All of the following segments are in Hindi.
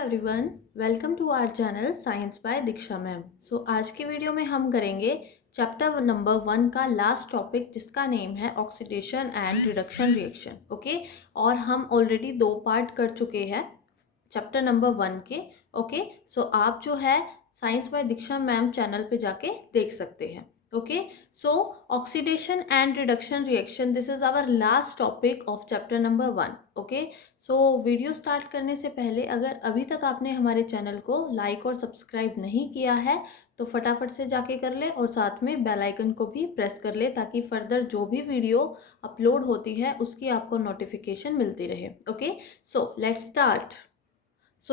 Everyone, welcome to our channel science by Diksha ma'am. आज की वीडियो में हम करेंगे चैप्टर नंबर 1 का लास्ट टॉपिक, जिसका नेम है oxidation and reduction reaction. Okay, और हम ऑलरेडी 2 पार्ट कर चुके हैं चैप्टर नंबर 1 के। ओके, आप जो है science by Diksha ma'am channel पे जाके देख सकते हैं। Okay, so oxidation and reduction reaction, this is our last topic of chapter number 1। Okay, video start करने से पहले अगर अभी तक आपने हमारे चैनल को लाइक और सब्सक्राइब नहीं किया है तो फटाफट से जाके कर ले, और साथ में बेल आइकन को भी प्रेस कर ले, ताकि फर्दर जो भी वीडियो अपलोड होती है उसकी आपको नोटिफिकेशन मिलती रहे। Okay, let's start.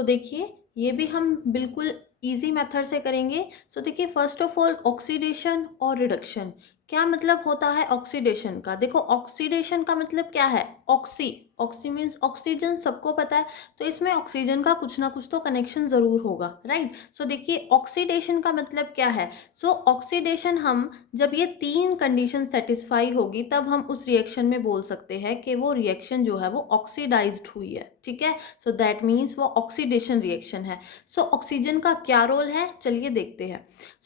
देखिए, ये भी हम बिल्कुल इजी मेथड से करेंगे। देखिए, फर्स्ट ऑफ ऑल ऑक्सीडेशन और रिडक्शन, क्या मतलब होता है ऑक्सीडेशन का। देखो, ऑक्सीडेशन का मतलब क्या है, ऑक्सी मीन्स ऑक्सीजन, सबको पता है। तो इसमें ऑक्सीजन का कुछ ना कुछ तो कनेक्शन जरूर होगा, राइट। देखिए, ऑक्सीडेशन का मतलब क्या है। ऑक्सीडेशन, हम जब ये 3 कंडीशन सेटिस्फाई होगी तब हम उस रिएक्शन में बोल सकते हैं कि वो रिएक्शन जो है वो ऑक्सीडाइज्ड हुई है। ठीक है, दैट मीन्स वो ऑक्सीडेशन रिएक्शन है। ऑक्सीजन का क्या रोल है, चलिए देखते हैं।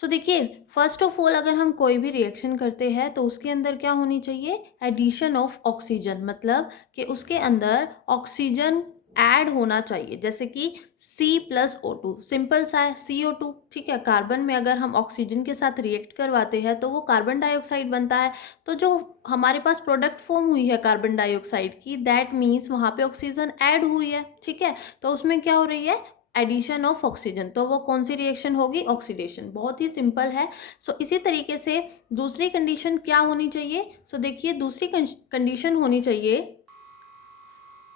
देखिए, फर्स्ट ऑफ ऑल अगर हम कोई भी रिएक्शन करते हैं तो उसके अंदर क्या होनी चाहिए, एडिशन ऑफ ऑक्सीजन, मतलब कि उसके अंदर ऑक्सीजन ऐड होना चाहिए। जैसे कि C+O2, सिंपल सा है, CO2। ठीक है, कार्बन में अगर हम ऑक्सीजन के साथ रिएक्ट करवाते हैं तो वो कार्बन डाइऑक्साइड बनता है। तो जो हमारे पास प्रोडक्ट फॉर्म हुई है कार्बन डाइऑक्साइड की, दैट मीन्स वहाँ पे ऑक्सीजन ऐड हुई है। ठीक है, तो उसमें क्या हो रही है, एडिशन ऑफ ऑक्सीजन। तो वो कौन सी रिएक्शन होगी, ऑक्सीडेशन। बहुत ही सिंपल है। इसी तरीके से दूसरी कंडीशन क्या होनी चाहिए। देखिए, दूसरी कंडीशन होनी चाहिए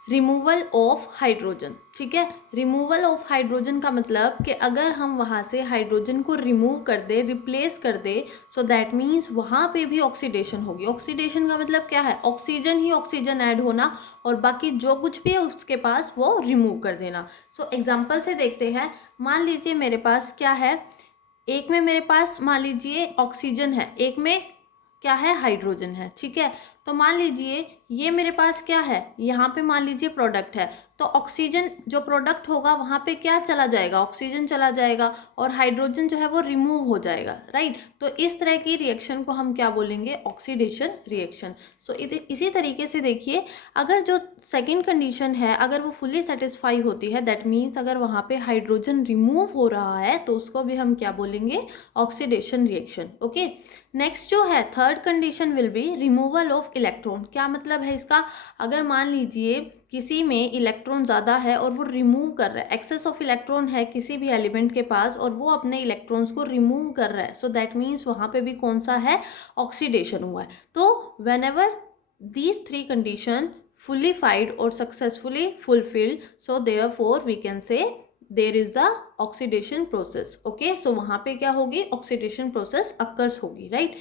रिमूवल ऑफ हाइड्रोजन। ठीक है, रिमूवल ऑफ हाइड्रोजन का मतलब कि अगर हम वहाँ से हाइड्रोजन को रिमूव कर दे, रिप्लेस कर दे, दैट मीन्स वहाँ पे भी ऑक्सीडेशन होगी। ऑक्सीडेशन का मतलब क्या है, ऑक्सीजन ही ऑक्सीजन ऐड होना, और बाकी जो कुछ भी है उसके पास वो रिमूव कर देना। एग्जाम्पल से देखते हैं। मान लीजिए मेरे पास क्या है, एक में मेरे पास मान लीजिए ऑक्सीजन है, एक में क्या है, हाइड्रोजन है। ठीक है, तो मान लीजिए ये मेरे पास क्या है, यहाँ पे मान लीजिए प्रोडक्ट है, तो ऑक्सीजन जो प्रोडक्ट होगा वहाँ पे क्या चला जाएगा, ऑक्सीजन चला जाएगा, और हाइड्रोजन जो है वो रिमूव हो जाएगा, राइट। तो इस तरह की रिएक्शन को हम क्या बोलेंगे, ऑक्सीडेशन रिएक्शन। इसी तरीके से देखिए, अगर जो सेकेंड कंडीशन है अगर वो फुली सेटिस्फाई होती है, दैट मीन्स अगर वहाँ पे हाइड्रोजन रिमूव हो रहा है तो उसको भी हम क्या बोलेंगे, ऑक्सीडेशन रिएक्शन। ओके, नेक्स्ट जो है third condition will be removal of electron. क्या मतलब है इसका, अगर मान लीजिए किसी में इलेक्ट्रॉन ज़्यादा है और वो रिमूव कर रहा है, एक्सेस ऑफ इलेक्ट्रॉन है किसी भी एलिमेंट के पास और वो अपने इलेक्ट्रॉन्स को रिमूव कर रहा है, दैट मीन्स वहाँ पे भी कौन सा है, ऑक्सीडेशन हुआ है। तो when ever these 3 condition fully or successfully fulfilled, therefore we can say there is the oxidation process. okay, वहाँ पे क्या होगी, ऑक्सीडेशन प्रोसेस अकर्स होगी, राइट।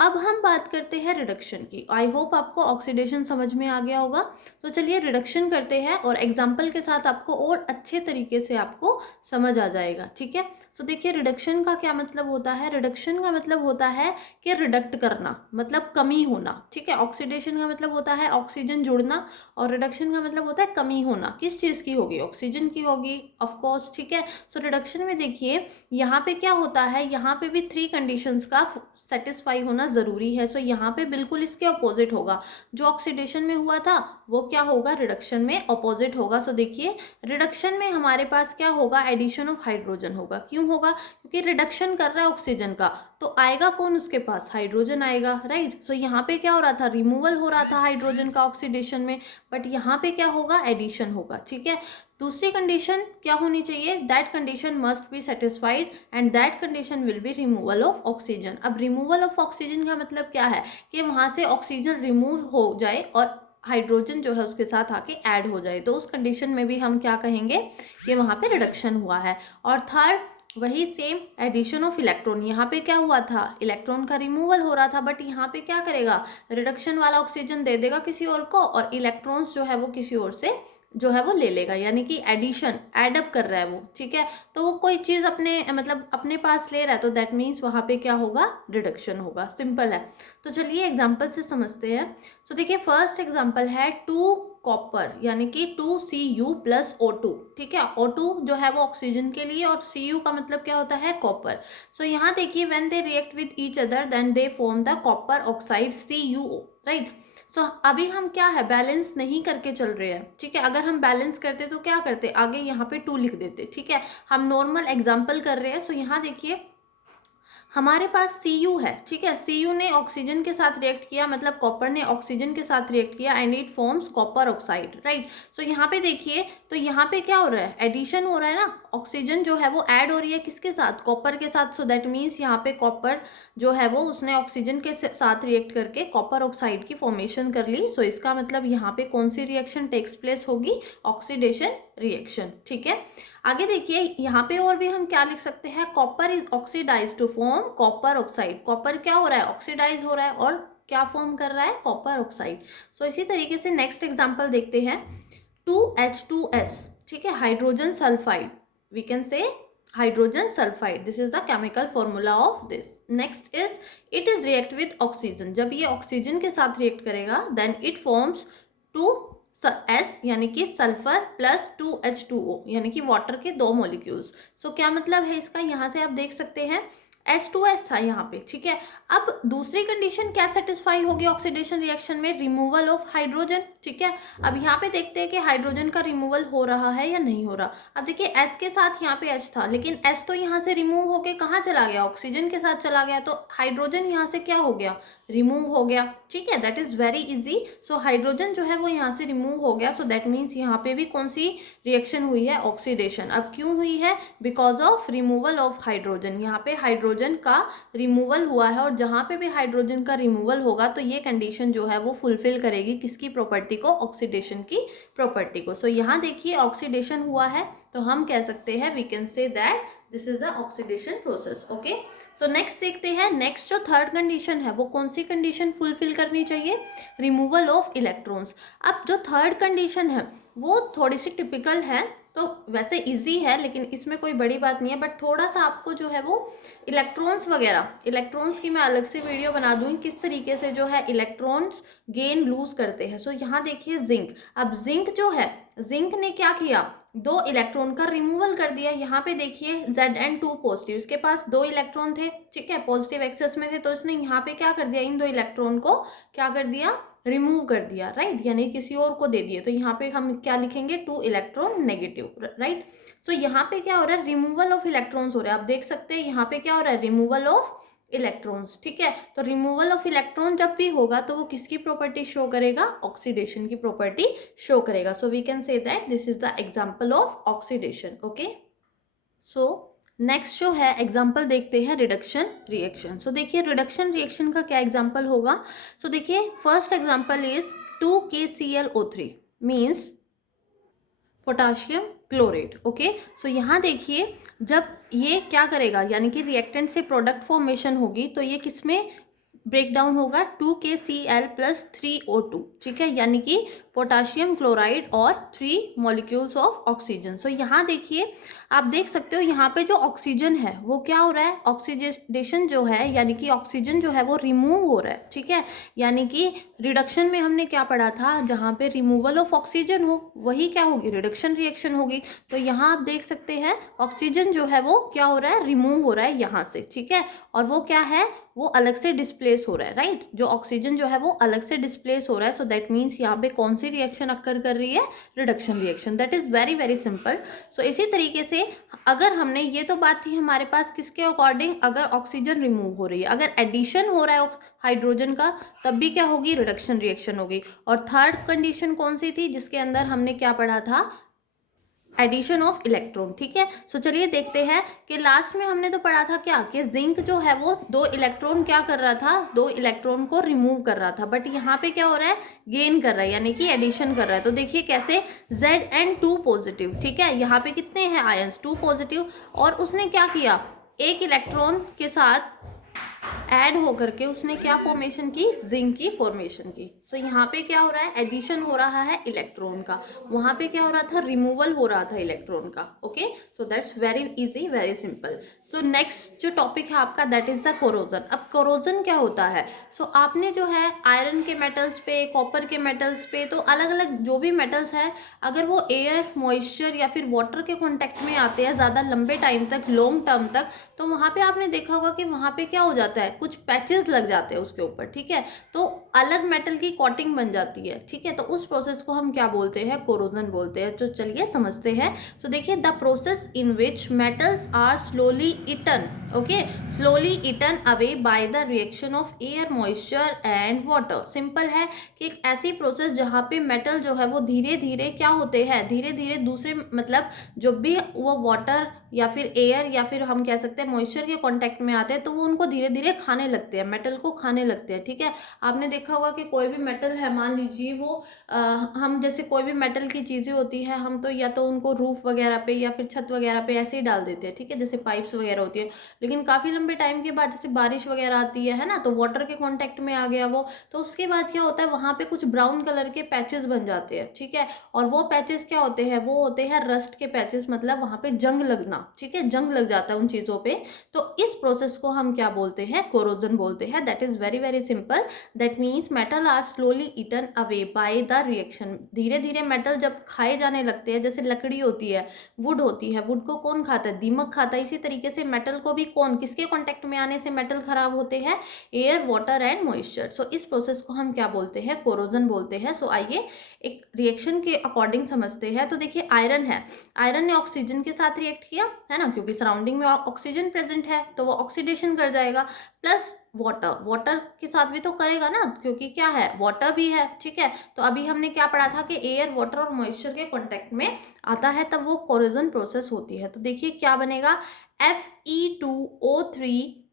अब हम बात करते हैं रिडक्शन की। आई होप आपको ऑक्सीडेशन समझ में आ गया होगा। चलिए रिडक्शन करते हैं, और एग्जाम्पल के साथ आपको और अच्छे तरीके से आपको समझ आ जाएगा। ठीक है, देखिए रिडक्शन का क्या मतलब होता है, रिडक्शन का मतलब होता है कि रिडक्ट करना, मतलब कमी होना। ठीक है, ऑक्सीडेशन का मतलब होता है ऑक्सीजन जुड़ना, और रिडक्शन का मतलब होता है कमी होना। किस चीज़ की होगी, ऑक्सीजन की होगी, ऑफ कोर्स। ठीक है, रिडक्शन में देखिए यहाँ पे क्या होता है, यहाँ पे भी 3 कंडीशंस का सेटिस्फाई होना ज़रूरी है। यहाँ पे बिल्कुल इसके अपोजिट होगा, जो ऑक्सीडेशन में हुआ था वो क्या होगा, रिडक्शन में अपोजिट होगा। देखिए, रिडक्शन में हमारे पास क्या होगा, एडिशन ऑफ हाइड्रोजन होगा। क्यों होगा, क्योंकि रिडक्शन कर रहा है ऑक्सीजन का, तो आएगा कौन उसके पास, हाइड्रोजन आएगा, राइट। यहाँ पे क्या हो रहा था, रिमूवल हो रहा था हाइड्रोजन का ऑक्सीडेशन में, बट यहाँ पे क्या होगा, एडिशन होगा। ठीक है, दूसरी कंडीशन क्या होनी चाहिए, that condition must be satisfied and that condition will be removal of oxygen. अब रिमूवल ऑफ ऑक्सीजन का मतलब क्या है, कि वहाँ से ऑक्सीजन रिमूव हो जाए और हाइड्रोजन जो है उसके साथ आके ऐड हो जाए, तो उस कंडीशन में भी हम क्या कहेंगे कि वहाँ पे रिडक्शन हुआ है। और थर्ड, वही सेम एडिशन ऑफ इलेक्ट्रॉन, यहाँ पे क्या हुआ था, इलेक्ट्रॉन का रिमूवल हो रहा था, बट यहाँ पे क्या करेगा, रिडक्शन वाला ऑक्सीजन दे देगा किसी और को, और इलेक्ट्रॉन्स जो है वो किसी और से जो है वो ले लेगा, यानी कि एडिशन, एडअप कर रहा है वो। ठीक है, तो वो कोई चीज़ अपने मतलब अपने पास ले रहा है, तो दैट मीन्स वहाँ पे क्या होगा, रिडक्शन होगा। सिंपल है। तो चलिए एग्जाम्पल से समझते हैं। देखिए, फर्स्ट एग्जाम्पल है 2 कॉपर, यानी कि 2Cu प्लस O2, ठीक है। O2 जो है वो ऑक्सीजन के लिए और Cu का मतलब क्या होता है, कॉपर। सो यहाँ देखिए when they react with each other then they form the copper oxide CuO, right. So अभी हम क्या है, बैलेंस नहीं करके चल रहे हैं, ठीक है। अगर हम बैलेंस करते तो क्या करते, आगे यहाँ पे 2 लिख देते, ठीक है। हम नॉर्मल एग्जाम्पल कर रहे हैं। सो यहाँ देखिए हमारे पास Cu है, ठीक है। Cu ने ऑक्सीजन के साथ रिएक्ट किया, मतलब कॉपर ने ऑक्सीजन के साथ रिएक्ट किया and it forms copper oxide, right. So यहाँ पे देखिए तो यहाँ पे क्या हो रहा है, एडिशन हो रहा है ना, ऑक्सीजन जो है वो ऐड हो रही है किसके साथ, कॉपर के साथ। सो दैट मीन्स यहाँ पे कॉपर जो है वो उसने ऑक्सीजन के साथ रिएक्ट करके कॉपर ऑक्साइड की फॉर्मेशन कर ली। सो इसका मतलब यहाँ पे कौन सी रिएक्शन टेक्स प्लेस होगी, ऑक्सीडेशन रिएक्शन, ठीक है। आगे देखिए यहाँ पे और भी हम क्या लिख सकते हैं, copper is oxidise to form copper oxide. Copper क्या हो रहा है, ऑक्सीडाइज हो रहा है और क्या फॉर्म कर रहा है, कॉपर ऑक्साइड। सो इसी तरीके से नेक्स्ट एग्जांपल देखते हैं, 2H2S, ठीक है, hydrogen sulphide, we can say hydrogen sulphide, this is the chemical formula of this. Next is it is react with oxygen, जब ये ऑक्सीजन के साथ रिएक्ट करेगा देन इट फॉर्म्स 2S यानी कि सल्फर प्लस 2H2O यानी कि वाटर के 2 मॉलिक्यूल्स। सो क्या मतलब है इसका, यहाँ से आप देख सकते हैं H2S था यहाँ पे, ठीक है। अब दूसरी कंडीशन क्या सेटिस्फाई होगी ऑक्सीडेशन रिएक्शन में, रिमूवल ऑफ हाइड्रोजन, ठीक है। अब यहाँ पे देखते हैं कि हाइड्रोजन का रिमूवल हो रहा है या नहीं हो रहा। अब देखिए S के साथ यहाँ पे H था, लेकिन S तो यहाँ से रिमूव होके कहाँ चला गया, ऑक्सीजन के साथ चला गया, तो हाइड्रोजन यहाँ से क्या हो गया, रिमूव हो गया, ठीक है। That is very easy. So hydrogen जो है वो यहाँ से रिमूव हो गया। सो दैट मीन्स यहाँ पे भी कौन सी रिएक्शन हुई है, ऑक्सीडेशन। अब क्यों हुई है, because of removal of hydrogen, यहाँ पे हाइड्रोजन का रिमूवल हुआ है और जहाँ पे भी हाइड्रोजन का रिमूवल होगा तो ये कंडीशन जो है वो फुलफिल करेगी किसकी प्रॉपर्टी को, ऑक्सीडेशन की प्रॉपर्टी को। सो यहाँ देखिए ऑक्सीडेशन हुआ है तो हम कह सकते हैं we can say that this is the oxidation process, okay. So next देखते हैं, नेक्स्ट जो थर्ड कंडीशन है वो कौन सी कंडीशन फुलफिल करनी चाहिए, रिमूवल ऑफ इलेक्ट्रॉन्स। अब जो थर्ड कंडीशन है वो थोड़ी सी टिपिकल है, तो वैसे इजी है लेकिन इसमें कोई बड़ी बात नहीं है, बट थोड़ा सा आपको जो है वो इलेक्ट्रॉन्स वगैरह, इलेक्ट्रॉन्स की मैं अलग से वीडियो बना दूँगी किस तरीके से जो है इलेक्ट्रॉन्स गेन लूज करते हैं। सो यहाँ देखिए जिंक, अब जिंक जो है, जिंक ने क्या किया, 2 इलेक्ट्रॉन का रिमूवल कर दिया। यहाँ पे देखिए Zn2 पॉजिटिव, इसके पास 2 इलेक्ट्रॉन थे, ठीक है, पॉजिटिव एक्सेस में थे, तो इसने यहाँ पे क्या कर दिया, इन 2 इलेक्ट्रॉन को क्या कर दिया, रिमूव कर दिया, राइट, यानी किसी और को दे दिए। तो यहाँ पे हम क्या लिखेंगे, 2 इलेक्ट्रॉन नेगेटिव, राइट। सो यहाँ पे क्या हो रहा है, रिमूवल ऑफ इलेक्ट्रॉन्स हो रहा है। आप देख सकते हैं यहाँ पे क्या हो रहा है, रिमूवल ऑफ इलेक्ट्रॉन्स, ठीक है। तो रिमूवल ऑफ इलेक्ट्रॉन जब भी होगा तो वो किसकी प्रॉपर्टी शो करेगा, ऑक्सीडेशन की प्रॉपर्टी शो करेगा। So we can say that this is the example of oxidation, okay. So next जो है एग्जाम्पल देखते हैं रिडक्शन रिएक्शन। सो देखिए रिडक्शन रिएक्शन का क्या एग्जाम्पल होगा। सो देखिए first example is 2KClO3 means potassium chlorate, okay. So यहाँ देखिए जब ये क्या करेगा, यानी कि रिएक्टेंट से प्रोडक्ट फॉर्मेशन होगी तो ये किसमें ब्रेक डाउन होगा, 2KCl प्लस 3O2, ठीक है, यानी कि पोटाशियम क्लोराइड और 3 मॉलिक्यूल्स ऑफ ऑक्सीजन। सो यहाँ देखिए आप देख सकते हो यहाँ पे जो ऑक्सीजन है वो क्या हो रहा है, ऑक्सीडेशन जो है यानी कि ऑक्सीजन जो है वो रिमूव हो रहा है, ठीक है। यानी कि रिडक्शन में हमने क्या पढ़ा था, जहाँ पे रिमूवल ऑफ ऑक्सीजन हो वही क्या होगी, रिडक्शन रिएक्शन होगी। तो यहाँ आप देख सकते हैं ऑक्सीजन जो है वो क्या हो रहा है, रिमूव हो रहा है यहाँ से, ठीक है, और वो क्या है, वो अलग से डिस्प्लेस हो रहा है, राइट। जो ऑक्सीजन जो है वो अलग से डिस्प्लेस हो रहा है। सो दैट मीन्स यहाँ पे कौन सी रिएक्शन अक्कर कर रही है, reduction reaction. That is very very simple. So इसी तरीके से अगर हमने, ये तो बात थी हमारे पास किसके अकॉर्डिंग, अगर ऑक्सीजन रिमूव हो रही है, अगर एडिशन हो रहा है हाइड्रोजन का तब भी क्या होगी, रिडक्शन रिएक्शन होगी। और थर्ड कंडीशन कौन सी थी जिसके अंदर हमने क्या पढ़ा था, एडिशन ऑफ इलेक्ट्रॉन, ठीक है। सो चलिए देखते हैं कि लास्ट में हमने तो पढ़ा था क्या, कि जिंक जो है वो 2 इलेक्ट्रॉन क्या कर रहा था, 2 इलेक्ट्रॉन को रिमूव कर रहा था, बट यहाँ पे क्या हो रहा है, गेन कर रहा है, यानी कि एडिशन कर रहा है। तो देखिए कैसे, Zn2 पॉजिटिव, ठीक है, यहाँ पे कितने हैं आयंस, 2 पॉजिटिव, और उसने क्या किया, 1 इलेक्ट्रॉन के साथ ऐड होकर के उसने क्या फॉर्मेशन की, जिंक की फॉर्मेशन की। सो यहाँ पे क्या हो रहा है, एडिशन हो रहा है इलेक्ट्रॉन का, वहाँ पे क्या हो रहा था, रिमूवल हो रहा था इलेक्ट्रॉन का। Okay, so that's very easy, very simple. So next जो टॉपिक है आपका दैट इज द कोरोजन। अब कोरोजन क्या होता है, सो आपने जो है आयरन के मेटल्स पे, कॉपर के मेटल्स पे, तो अलग अलग जो भी मेटल्स है, अगर वो एयर, मॉइस्चर या फिर वाटर के कॉन्टेक्ट में आते हैं ज़्यादा लंबे टाइम तक, लॉन्ग टर्म तक, तो वहाँ पे आपने देखा होगा कि वहाँ पे क्या हो जाता है, कुछ पैचेस लग जाते हैं उसके ऊपर, ठीक है, तो अलग मेटल की कोटिंग बन जाती है, ठीक है, तो उस प्रोसेस को हम क्या बोलते हैं, कोरोजन बोलते हैं। तो चलिए समझते हैं। सो देखिए, the process in which metals are slowly eaten, okay, slowly eaten away by the reaction of air, moisture and water. Simple है कि एक ऐसी प्रोसेस जहाँ पे मेटल जो है वो धीरे धीरे क्या होते हैं, धीरे धीरे दूसरे मतलब जो भी वो वाटर या फिर एयर या फिर हम कह सकते हैं मॉइस्चर के कांटेक्ट में आते हैं, तो वो उनको धीरे धीरे खाने लगते हैं, मेटल को खाने लगते हैं, ठीक है। आपने देखा होगा कि कोई भी मेटल है, मान लीजिए वो हम जैसे कोई भी मेटल की चीज़ें होती है, हम तो या तो उनको रूफ वगैरह पे या फिर छत वगैरह पे ऐसे ही डाल देते हैं, ठीक है, जैसे पाइप्स वगैरह होती है, लेकिन काफ़ी लंबे टाइम के बाद जैसे बारिश वगैरह आती है ना, तो वाटर के कॉन्टेक्ट में आ गया वो, तो उसके बाद क्या होता है, वहाँ पे कुछ ब्राउन कलर के पैचेस बन जाते हैं, ठीक है, और वो पैचेस क्या होते हैं, वो होते हैं रस्ट के पैचेस, मतलब वहाँ पे जंग लगना, ठीक है, जंग लग जाता है उन चीज़ों पे। तो इस प्रोसेस को हम क्या बोलते हैं, कोरोजन बोलते हैं। That is very very simple. That means metal are slowly eaten away by the reaction. धीरे धीरे मेटल जब खाए जाने लगते हैं, जैसे लकड़ी होती है, वुड होती है, वुड को कौन खाता है, दीमक खाता है, इसी तरीके से मेटल को भी कौन, किसके कॉन्टेक्ट में आने से मेटल खराब होते हैं, एयर, वाटर एंड मॉइस्चर। सो इस प्रोसेस को हम क्या बोलते हैं, कोरोजन बोलते हैं। सो आइए एक रिएक्शन के अकॉर्डिंग समझते हैं। तो देखिए, आयरन है, आयरन ने ऑक्सीजन के साथ रिएक्ट किया है ना, क्योंकि सराउंडिंग में ऑक्सीजन प्रेजेंट है, तो वो ऑक्सीडेशन कर जाएगा। प्लस वाटर, वाटर के साथ भी तो करेगा ना, क्योंकि क्या है, वाटर भी है, ठीक है। तो अभी हमने क्या पढ़ा था कि एयर, वाटर और मॉइस्चर के कॉन्टेक्ट में आता है, तब वो कोरोजन प्रोसेस होती है। तो देखिए क्या बनेगा, Fe2O3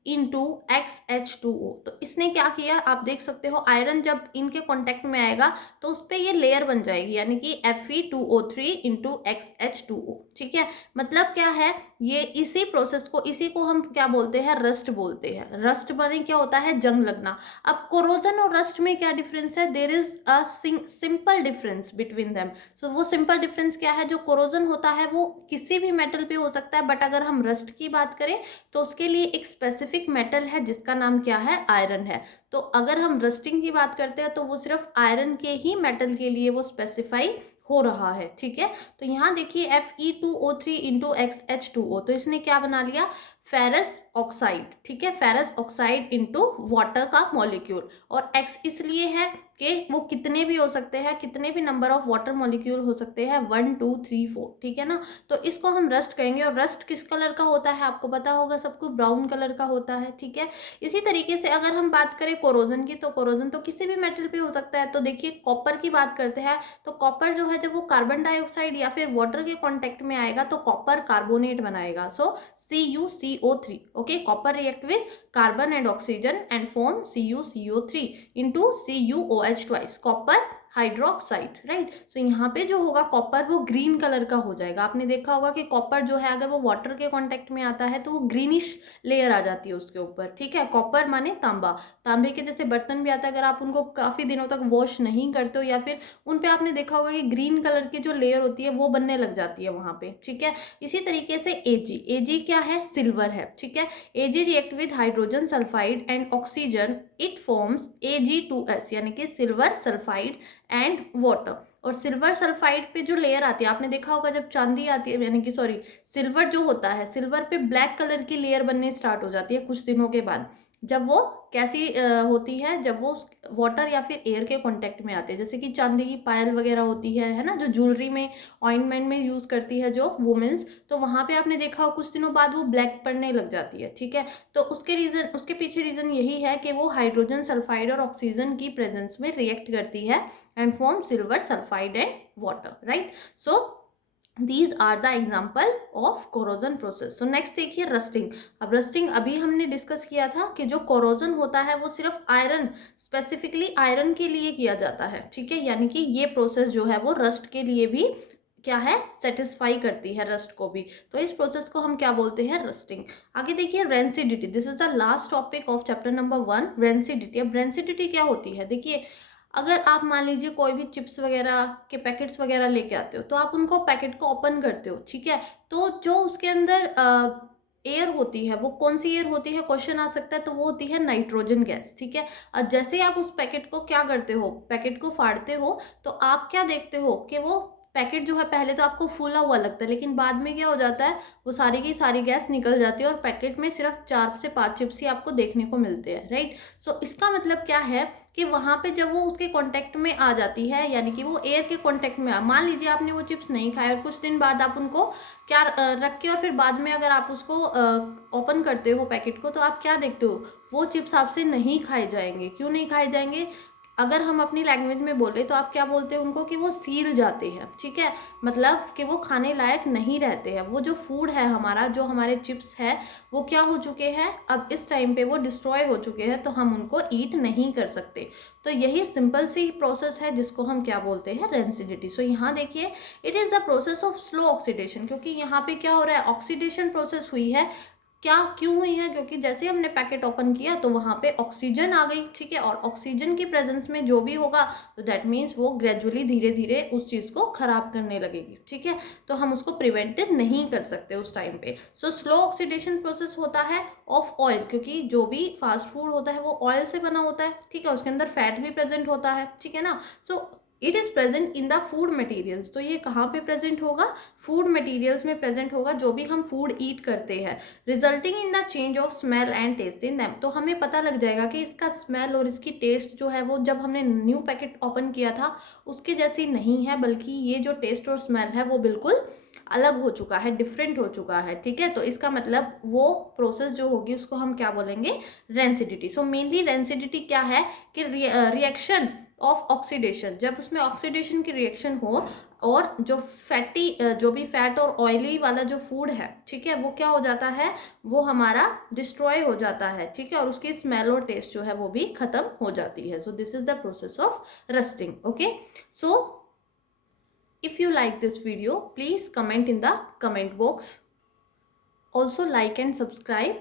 इंटू XH2O। तो इसने क्या किया, आप देख सकते हो, आयरन जब इनके कांटेक्ट में आएगा तो उस पर ये लेयर बन जाएगी, यानी कि Fe2O3 इंटू XH2O, ठीक है। मतलब क्या है, ये इसी प्रोसेस को, इसी को हम क्या बोलते हैं, रस्ट बोलते हैं। रस्ट माने क्या होता है, जंग लगना। अब कोरोजन और रस्ट में क्या डिफरेंस है, there is a simple difference between them. So वो सिंपल डिफरेंस क्या है, जो कोरोजन होता है वो किसी भी मेटल पे हो सकता है, बट अगर हम रस्ट की बात करें तो उसके लिए एक स्पेसिफिक मेटल है जिसका नाम क्या है, आयरन है। तो अगर हम रस्टिंग की बात करते हैं तो वो सिर्फ आयरन के ही मेटल के लिए वो स्पेसिफाई हो रहा है, ठीक है। तो यहाँ देखिए Fe2O3 इंटू XH2O, तो इसने क्या बना लिया, फेरस ऑक्साइड, ठीक है, फेरस ऑक्साइड इंटू वाटर का मॉलिक्यूल। और X इसलिए है कि वो कितने भी हो सकते हैं, कितने भी नंबर ऑफ वाटर मॉलिक्यूल हो सकते हैं, 1 2 3 4, ठीक है ना। तो इसको हम रस्ट कहेंगे, और रस्ट किस कलर का होता है आपको पता होगा सबको, ब्राउन कलर का होता है, ठीक है। इसी तरीके से अगर हम बात करें कोरोजन की, तो कोरोजन तो किसी भी मेटल पे हो सकता है। तो देखिए कॉपर की बात करते हैं, तो कॉपर जो है जब वो कार्बन डाइऑक्साइड या फिर वाटर के कॉन्टेक्ट में आएगा तो कॉपर कार्बोनेट बनाएगा, so CuCO3, okay. Copper react with carbon and oxygen and form CuCO3 into CuOH twice, copper hydroxide, right. So यहाँ पे जो होगा कॉपर वो ग्रीन कलर का हो जाएगा। आपने देखा होगा कि कॉपर जो है अगर वो वाटर के कांटेक्ट में आता है तो वो ग्रीनिश लेयर आ जाती है उसके ऊपर, ठीक है। कॉपर माने तांबा, तांबे के जैसे बर्तन भी आता है, अगर आप उनको काफ़ी दिनों तक वॉश नहीं करते हो या फिर उन पे आपने देखा होगा कि ग्रीन कलर की जो लेयर होती है वो बनने लग जाती है वहाँ पे, ठीक है। इसी तरीके से Ag क्या है, सिल्वर है, ठीक है। Ag react with hydrogen sulphide and oxygen, it forms Ag2S, यानी कि सिल्वर सल्फाइड एंड वाटर। और सिल्वर सल्फाइड पे जो लेयर आती है, आपने देखा होगा जब चांदी आती है, यानी कि सॉरी सिल्वर जो होता है, सिल्वर पे ब्लैक कलर की लेयर बनने स्टार्ट हो जाती है कुछ दिनों के बाद। जब वो कैसी होती है, जब वो वाटर या फिर एयर के कांटेक्ट में आते हैं, जैसे कि चांदी की पायल वगैरह होती है ना, जो ज्वेलरी में ऑइंटमेंट में यूज़ करती है जो वुमेन्स, तो वहाँ पे आपने देखा हो कुछ दिनों बाद वो ब्लैक पड़ने लग जाती है, ठीक है। तो उसके पीछे रीज़न यही है कि वो हाइड्रोजन सल्फाइड और ऑक्सीजन की प्रेजेंस में रिएक्ट करती है and form silver sulphide and water, right. So these are the example of corrosion process. so next देखिए रस्टिंग। अब रस्टिंग अभी हमने डिस्कस किया था कि जो कोरोजन होता है वो सिर्फ आयरन, स्पेसिफिकली आयरन के लिए किया जाता है, ठीक है। यानी कि ये प्रोसेस जो है वो रस्ट के लिए भी क्या है, सेटिस्फाई करती है रस्ट को भी। तो इस प्रोसेस को हम क्या बोलते हैं, रस्टिंग। आगे देखिए rancidity, this is the last topic of chapter number 1, rancidity. अब रेंसिडिटी क्या होती है, देखिए अगर आप मान लीजिए कोई भी चिप्स वगैरह के पैकेट्स वगैरह लेके आते हो, तो आप उनको पैकेट को ओपन करते हो, ठीक है, तो जो उसके अंदर एयर होती है, वो कौन सी एयर होती है, क्वेश्चन आ सकता है, तो वो होती है नाइट्रोजन गैस, ठीक है। और जैसे ही आप उस पैकेट को क्या करते हो, पैकेट को फाड़ते हो, तो आप क्या देखते हो कि वो पैकेट जो है पहले तो आपको फूला हुआ लगता है, लेकिन बाद में क्या हो जाता है, वो सारी की सारी गैस निकल जाती है और पैकेट में सिर्फ 4 से 5 चिप्स ही आपको देखने को मिलते हैं, राइट। सो इसका मतलब क्या है कि वहाँ पे जब वो उसके कांटेक्ट में आ जाती है, यानी कि वो एयर के कांटेक्ट में मान लीजिए आपने वो चिप्स नहीं खाए और कुछ दिन बाद आप उनको क्या रख के और फिर बाद में अगर आप उसको ओपन करते हो पैकेट को, तो आप क्या देखते हो, वो चिप्स आपसे नहीं खाए जाएंगे। क्यों नहीं खाए जाएंगे, अगर हम अपनी लैंग्वेज में बोले तो आप क्या बोलते हैं उनको, कि वो सील जाते हैं, ठीक है, मतलब कि वो खाने लायक नहीं रहते हैं। वो जो फूड है हमारा, जो हमारे चिप्स है, वो क्या हो चुके हैं, अब इस टाइम पे वो डिस्ट्रॉय हो चुके हैं, तो हम उनको ईट नहीं कर सकते। तो यही सिंपल सी प्रोसेस है जिसको हम क्या बोलते हैं, रेंसिडिटी। सो यहाँ देखिए it is a process of slow oxidation, क्योंकि यहाँ पे क्या हो रहा है, ऑक्सीडेशन प्रोसेस हुई है। क्या क्यों हुई है, क्योंकि जैसे हमने पैकेट ओपन किया तो वहाँ पे ऑक्सीजन आ गई, ठीक है, और ऑक्सीजन की प्रेजेंस में जो भी होगा, तो दैट मीन्स वो ग्रेजुअली धीरे धीरे उस चीज़ को खराब करने लगेगी, ठीक है, तो हम उसको प्रिवेंट नहीं कर सकते उस टाइम पे। सो स्लो ऑक्सीडेशन प्रोसेस होता है ऑफ ऑयल, क्योंकि जो भी फास्ट फूड होता है वो ऑयल से बना होता है, ठीक है, उसके अंदर फैट भी प्रेजेंट होता है, ठीक है ना। So it is present in the food materials, तो ये कहाँ पे प्रेजेंट होगा, फूड मटेरियल्स में प्रेजेंट होगा, जो भी हम फूड ईट करते हैं, resulting in the change of smell and taste in them. तो हमें पता लग जाएगा कि इसका स्मेल और इसकी टेस्ट जो है वो जब हमने न्यू पैकेट ओपन किया था उसके जैसी नहीं है, बल्कि ये जो टेस्ट और स्मेल है वो बिल्कुल अलग हो चुका है, डिफरेंट हो चुका है, ठीक है। तो इसका मतलब वो प्रोसेस जो होगी उसको हम क्या बोलेंगे, रेंसिडिटी। सो मेनली रेंसिडिटी क्या है कि रिएक्शन ऑफ ऑक्सीडेशन, जब उसमें ऑक्सीडेशन की रिएक्शन हो और जो फैटी, जो भी फैट और ऑयली वाला जो फूड है, ठीक है, वो क्या हो जाता है, वो हमारा डिस्ट्रॉय हो जाता है, ठीक है, और उसकी स्मेल और टेस्ट जो है वो भी खत्म हो जाती है। So this is the process of rusting, okay. So if you like this video, please comment in the comment box. Also like and subscribe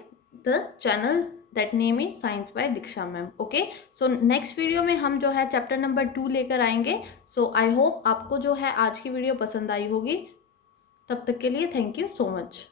the channel that name is Science by Diksha ma'am, okay. So next video में हम जो है चैप्टर नंबर 2 लेकर आएंगे। So I hope आपको जो है आज की वीडियो पसंद आई होगी। तब तक के लिए थैंक यू सो मच।